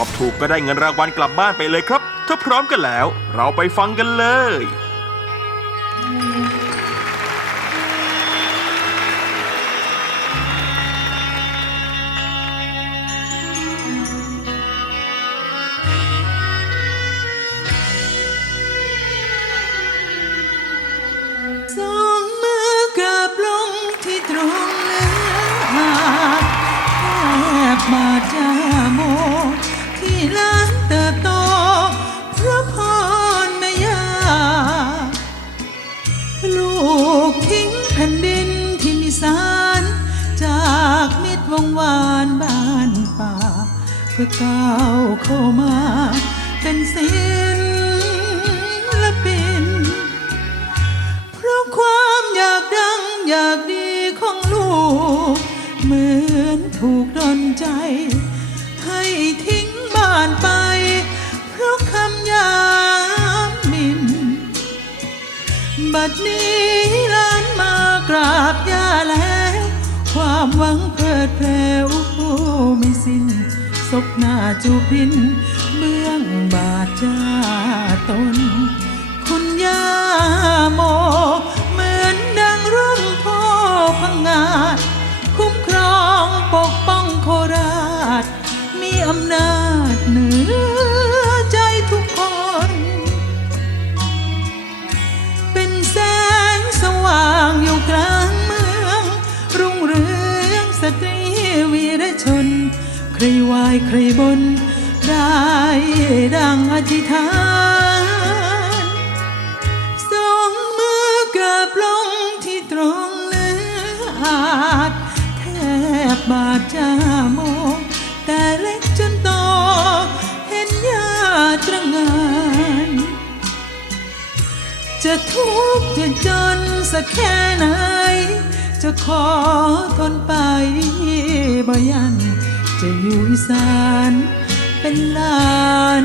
ตอบถูกก็ได้เงินรางวัลกลับบ้านไปเลยครับ ถ้าพร้อมกันแล้ว เราไปฟังกันเลย สองมือกับลงที่ตรงเนื้อหาแทบบาจาโม แผ่นดินที่มีสารจากมิตรวงวานบ้านป่า เพื่อก้าวเข้ามา เป็นศิลปิน เพราะความอยากดังอยากดีของลูก เหมือนถูกดนใจ ให้ทิ้งบ้านไป เพราะคำยามมิน บัดนี้ กราบย่าแล้ว ความหวังเพิดเพลวไม่สิ้นศพหน้าจูบินเบื้องบาดจาตน คุณย่าโม เหมือนดังร่มโพพังงาดคุ้มครองปกป้องโคราช มีอำนาจเหนือ ไหวายใครบน ได้ดังอธิษฐานสองมือกับลงที่ตรงเนื้อาดแทบบาดจาโมงแต่เล็กจนโต เห็นญาตรงาน จะทุกข์จะจนสักแค่ไหน จะขอทนไปบ่ยัน จะอยู่อีสานเป็นลาน